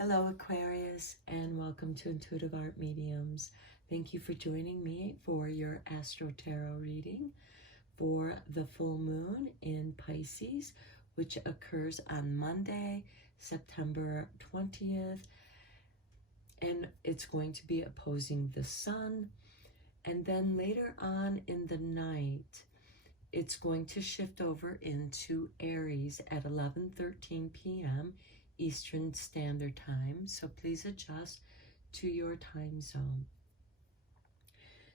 Hello Aquarius, and welcome to Intuitive Art Mediums. Thank you for joining me for your Astro Tarot reading for the full moon in Pisces, which occurs on Monday, September 20th, and it's going to be opposing the sun. And then later on in the night, it's going to shift over into Aries at 11:13 p.m. Eastern Standard Time, so please adjust to your time zone.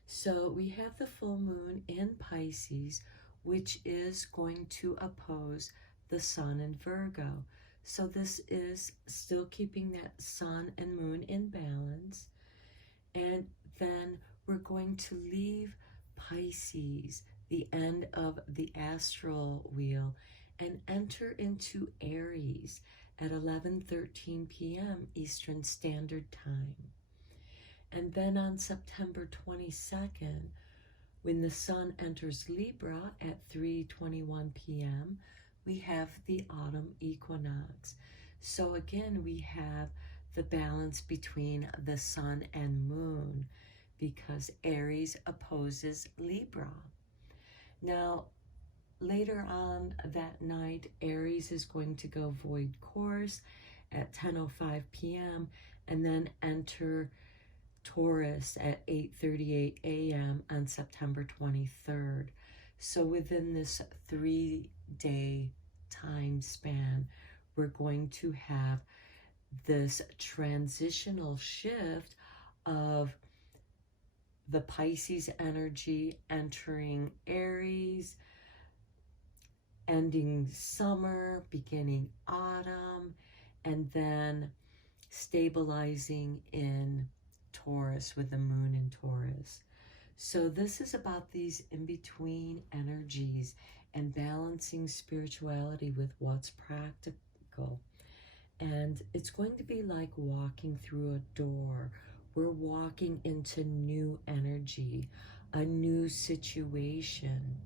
So we have the full moon in Pisces, which is going to oppose the sun in Virgo. So this is still keeping that sun and moon in balance. And then we're going to leave Pisces, the end of the astral wheel, and enter into Aries at 11:13 p.m. Eastern Standard Time. And then on September 22nd, when the sun enters Libra at 3:21 p.m., we have the autumn equinox. So again, we have the balance between the sun and moon because Aries opposes Libra. Now, later on that night, Aries is going to go void course at 10:05 p.m. and then enter Taurus at 8:38 a.m. on September 23rd. So within this 3-day time span, we're going to have this transitional shift of the Pisces energy entering Aries, ending summer, beginning autumn, and then stabilizing in Taurus with the moon in Taurus. So this is about these in-between energies and balancing spirituality with what's practical. And it's going to be like walking through a door. We're walking into new energy, a new situation.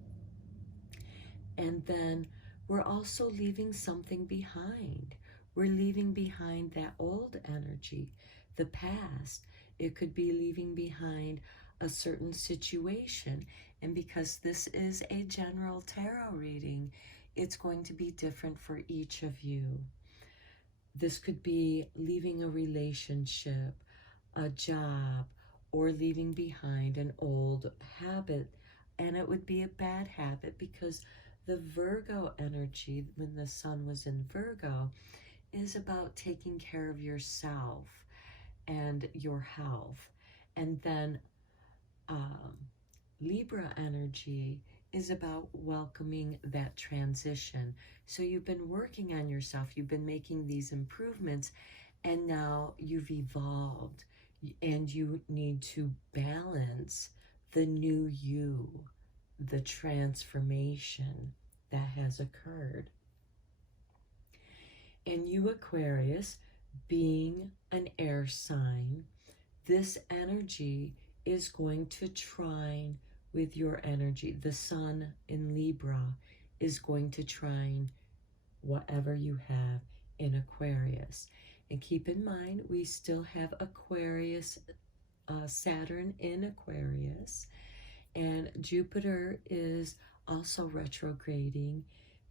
And then we're also leaving something behind. We're leaving behind that old energy, the past. It could be leaving behind a certain situation. And because this is a general tarot reading, it's going to be different for each of you. This could be leaving a relationship, a job, or leaving behind an old habit. And it would be a bad habit because the Virgo energy, when the sun was in Virgo, is about taking care of yourself and your health. And then Libra energy is about welcoming that transition. So you've been working on yourself, you've been making these improvements, and now you've evolved and you need to balance the new you, the transformation that has occurred. And you, Aquarius, being an air sign, this energy is going to trine with your energy. The sun in Libra is going to trine whatever you have in Aquarius. And keep in mind, we still have Aquarius, Saturn in Aquarius, and Jupiter is also retrograding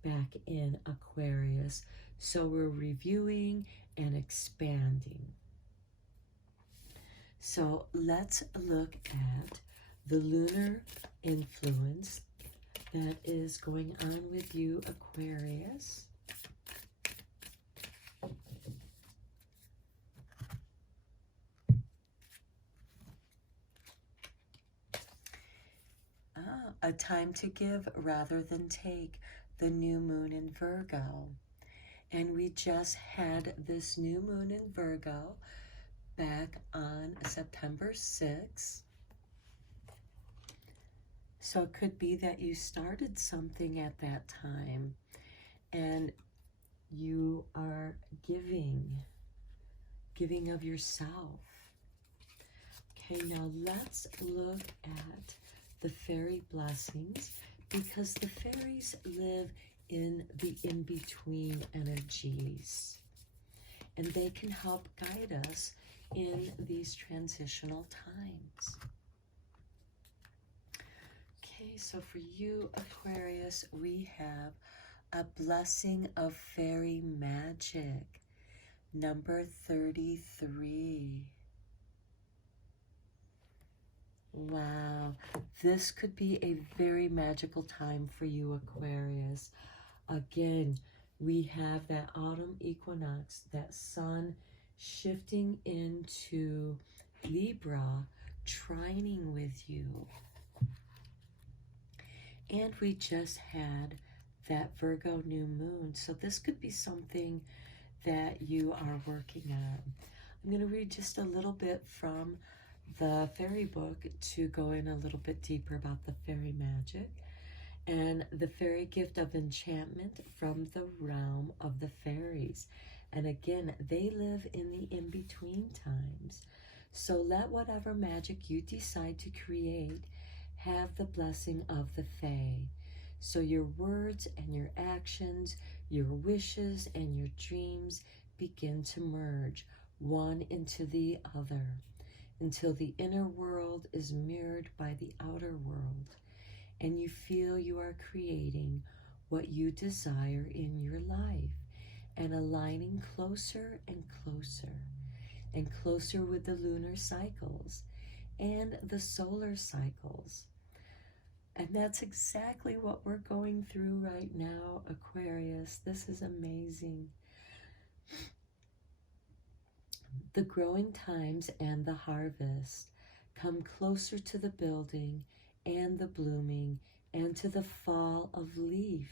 back in Aquarius. So we're reviewing and expanding. So let's look at the lunar influence that is going on with you, Aquarius. A time to give rather than take, the new moon in Virgo. And we just had this new moon in Virgo back on September 6th. So it could be that you started something at that time and you are giving of yourself. Okay, now let's look at the fairy blessings, because the fairies live in the in-between energies. and they can help guide us in these transitional times. Okay, so for you, Aquarius, we have a blessing of fairy magic, number 33. Wow, this could be a very magical time for you, Aquarius. Again, we have that autumn equinox, that sun shifting into Libra, trining with you. And we just had that Virgo new moon. So this could be something that you are working on. I'm going to read just a little bit from the fairy book to go in a little bit deeper about the fairy magic and the fairy gift of enchantment from the realm of the fairies. And again, they live in the in-between times. So let whatever magic you decide to create have the blessing of the Fae. So your words and your actions, your wishes and your dreams begin to merge one into the other until the inner world is mirrored by the outer world and you feel you are creating what you desire in your life and aligning closer and closer and closer with the lunar cycles and the solar cycles. And that's exactly what we're going through right now, Aquarius. This is amazing. The growing times and the harvest come closer to the building and the blooming and to the fall of leaf,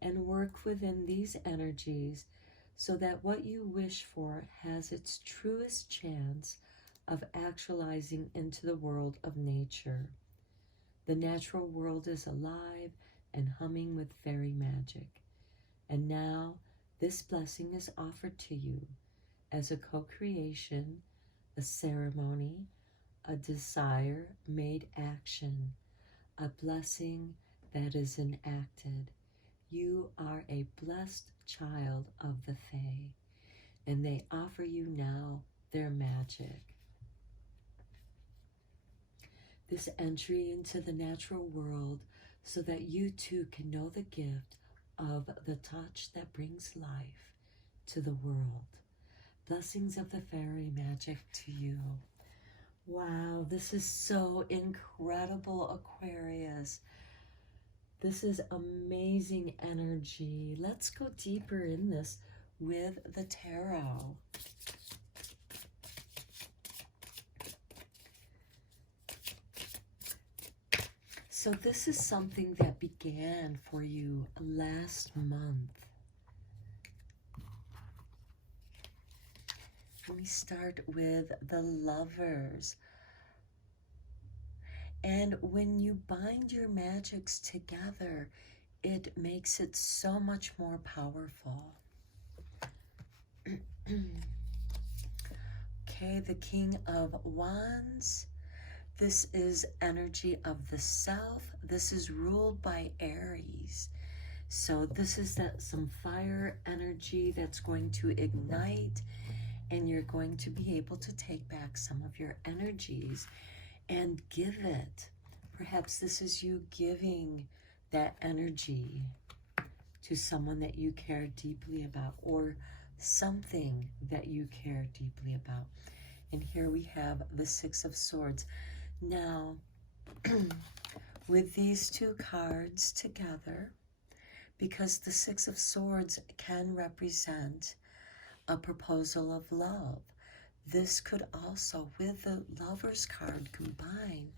and work within these energies so that what you wish for has its truest chance of actualizing into the world of nature. The natural world is alive and humming with fairy magic. And now this blessing is offered to you as a co-creation, a ceremony, a desire made action, a blessing that is enacted. You are a blessed child of the Fae, and they offer you now their magic. This entry into the natural world so that you too can know the gift of the touch that brings life to the world. Blessings of the fairy magic to you. Wow, this is so incredible, Aquarius. This is amazing energy. Let's go deeper in this with the tarot. So this is something that began for you last month. Let me start with the Lovers. And when you bind your magics together, it makes it so much more powerful. Okay, the King of Wands. This is energy of the self. This is ruled by Aries. So this is some fire energy that's going to ignite, and you're going to be able to take back some of your energies and give it. Perhaps this is you giving that energy to someone that you care deeply about, or something that you care deeply about. And here we have the Six of Swords. Now, with these two cards together, because the Six of Swords can represent a proposal of love, this could also, with the Lover's card combined,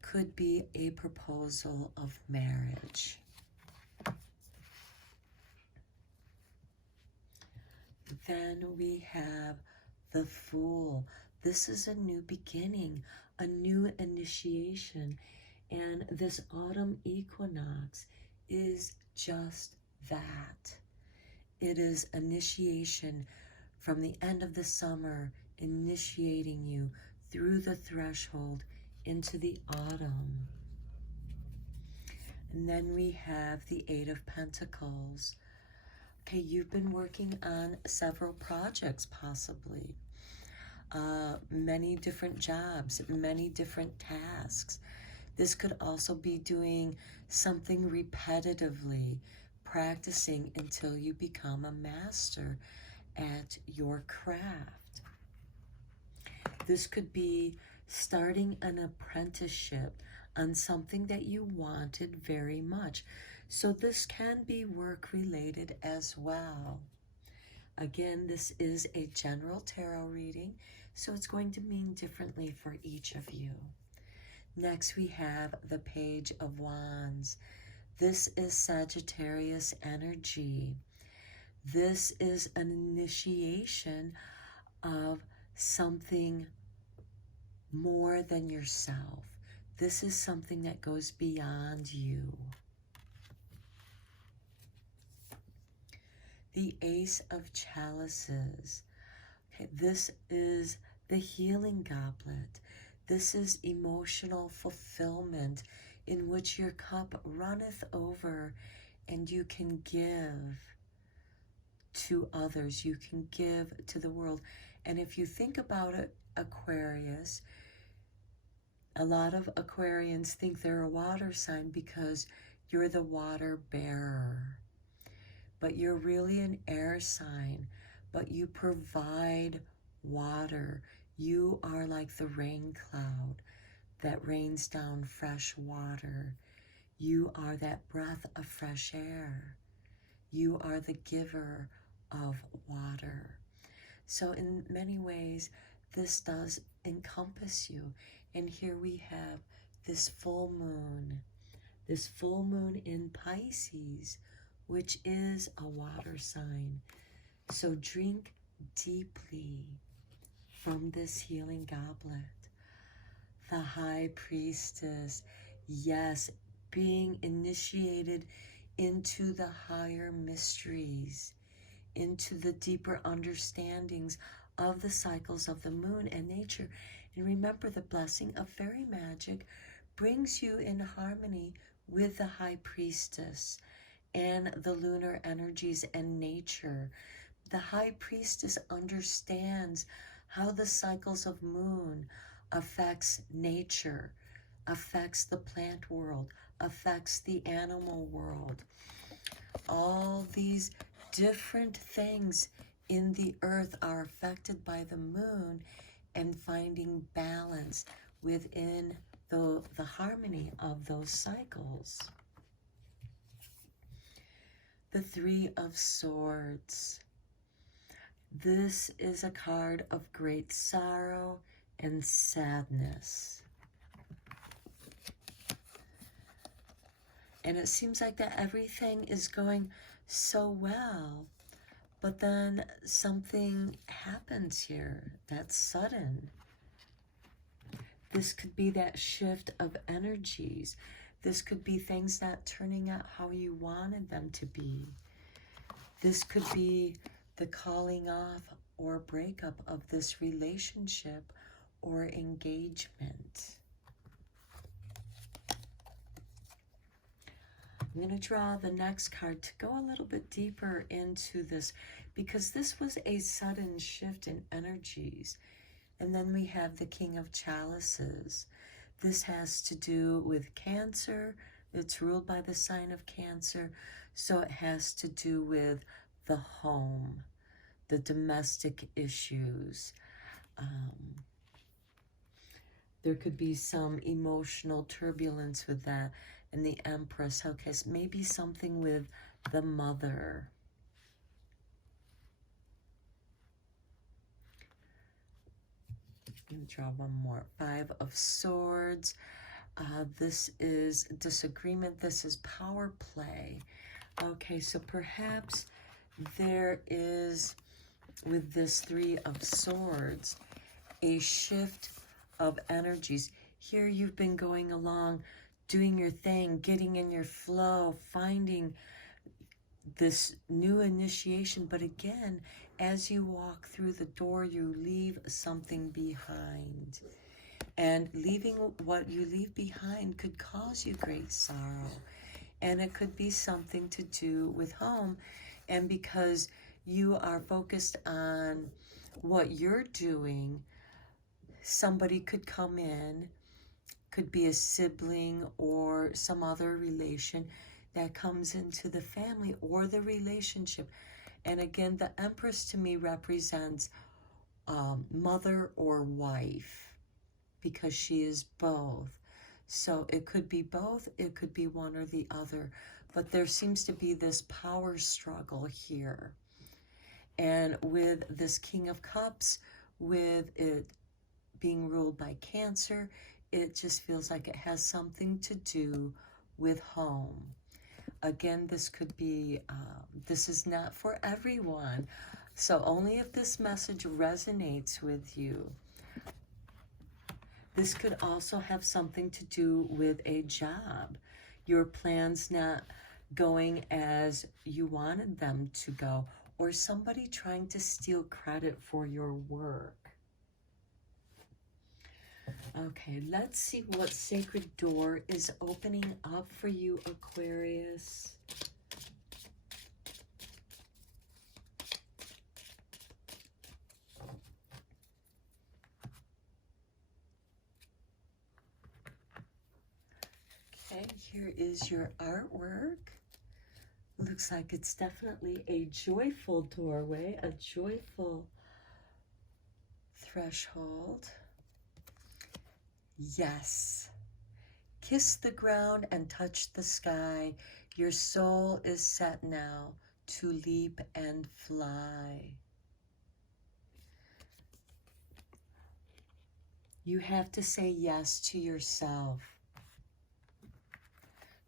could be a proposal of marriage. Then we have the Fool. This is a new beginning, a new initiation, and this autumn equinox is just that. It is initiation from the end of the summer, initiating you through the threshold into the autumn. And then we have the Eight of Pentacles. Okay, you've been working on several projects, possibly. Many different jobs, many different tasks. This could also be doing something repetitively, practicing until you become a master at your craft. This could be starting an apprenticeship on something that you wanted very much. So this can be work related as well. Again, this is a general tarot reading, so it's going to mean differently for each of you. Next, we have the Page of Wands. This is Sagittarius energy. This is an initiation of something more than yourself. This is something that goes beyond you. The Ace of Chalices. Okay, this is the healing goblet. This is emotional fulfillment in which your cup runneth over and you can give to others. You can give to the world. And if you think about it, Aquarius, a lot of Aquarians think they're a water sign because you're the water bearer. But you're really an air sign, but you provide water. You are like the rain cloud that rains down fresh water. You are that breath of fresh air. You are the giver of water. So in many ways, this does encompass you. And here we have this full moon in Pisces, which is a water sign. So drink deeply from this healing goblet. The High Priestess, yes, being initiated into the higher mysteries, into the deeper understandings of the cycles of the moon and nature. And remember, the blessing of fairy magic brings you in harmony with the High Priestess and the lunar energies and nature. The High Priestess understands how the cycles of moon affects nature, affects the plant world, affects the animal world. All these different things in the earth are affected by the moon, and finding balance within the harmony of those cycles. The Three of Swords. This is a card of great sorrow and sadness. And it seems like that everything is going so well, but then something happens here that's sudden. This could be that shift of energies. This could be things not turning out how you wanted them to be. This could be the calling off or breakup of this relationship or engagement. I'm going to draw the next card to go a little bit deeper into this, because this was a sudden shift in energies. And then we have the King of Chalices. This has to do with Cancer. It's ruled by the sign of Cancer. So it has to do with the home, the domestic issues. There could be some emotional turbulence with that. And the Empress, okay, so maybe something with the mother. I'm going to draw one more. Five of Swords. This is disagreement. This is power play. Okay, so perhaps there is, with this Three of Swords, a shift of energies. Here you've been going along, doing your thing, getting in your flow, finding this new initiation. But again, as you walk through the door, you leave something behind. And leaving what you leave behind could cause you great sorrow. And it could be something to do with home. And because you are focused on what you're doing, somebody could come in, could be a sibling or some other relation that comes into the family or the relationship. And again, the Empress to me represents mother or wife, because she is both. So it could be both, it could be one or the other. But there seems to be this power struggle here. And with this King of Cups, with it being ruled by Cancer, it just feels like it has something to do with home. Again, this could be, this is not for everyone. So only if this message resonates with you. This could also have something to do with a job. Your plans not going as you wanted them to go, or somebody trying to steal credit for your work. Okay, let's see what sacred door is opening up for you, Aquarius. Okay, here is your artwork. Looks like it's definitely a joyful doorway, a joyful threshold. Yes. Kiss the ground and touch the sky. Your soul is set now to leap and fly. You have to say yes to yourself.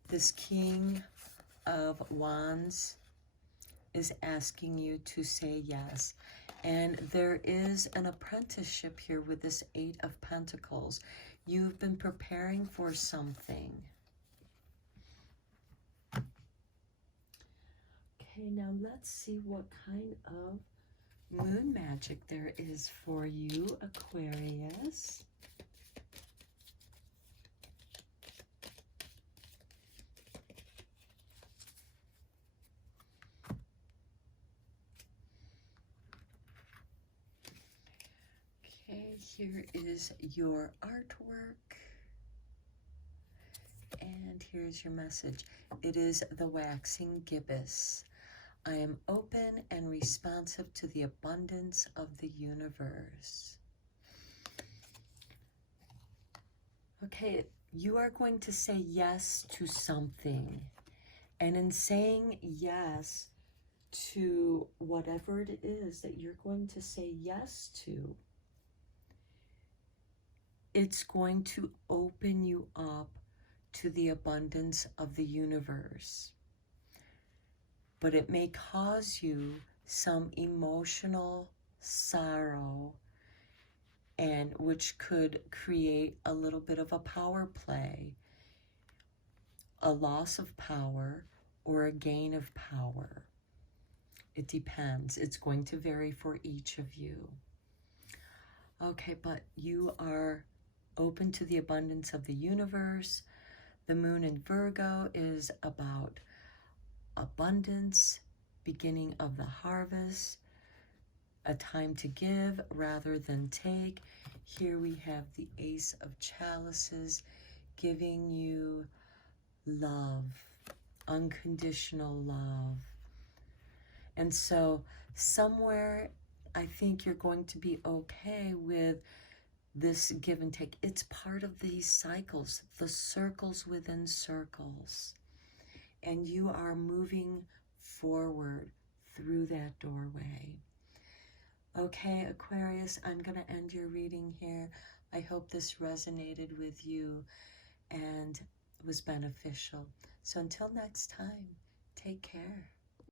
This King of Wands is asking you to say yes. And there is an apprenticeship here with this 8 of Pentacles. You've been preparing for something. Okay, now let's see what kind of moon magic there is for you, Aquarius. Okay, here is your artwork. And here's your message. It is the waxing gibbous. I am open and responsive to the abundance of the universe. Okay, you are going to say yes to something. And in saying yes to whatever it is that you're going to say yes to, it's going to open you up to the abundance of the universe. But it may cause you some emotional sorrow, and which could create a little bit of a power play, a loss of power or a gain of power. It depends. It's going to vary for each of you. Okay, but you are open to the abundance of the universe. The moon in Virgo is about abundance, beginning of the harvest, a time to give rather than take. Here we have the Ace of Chalices, giving you love, unconditional love. And so somewhere I think you're going to be okay with this give and take. It's part of these cycles, the circles within circles. And you are moving forward through that doorway. Okay, Aquarius, I'm going to end your reading here. I hope this resonated with you and was beneficial. So until next time, take care.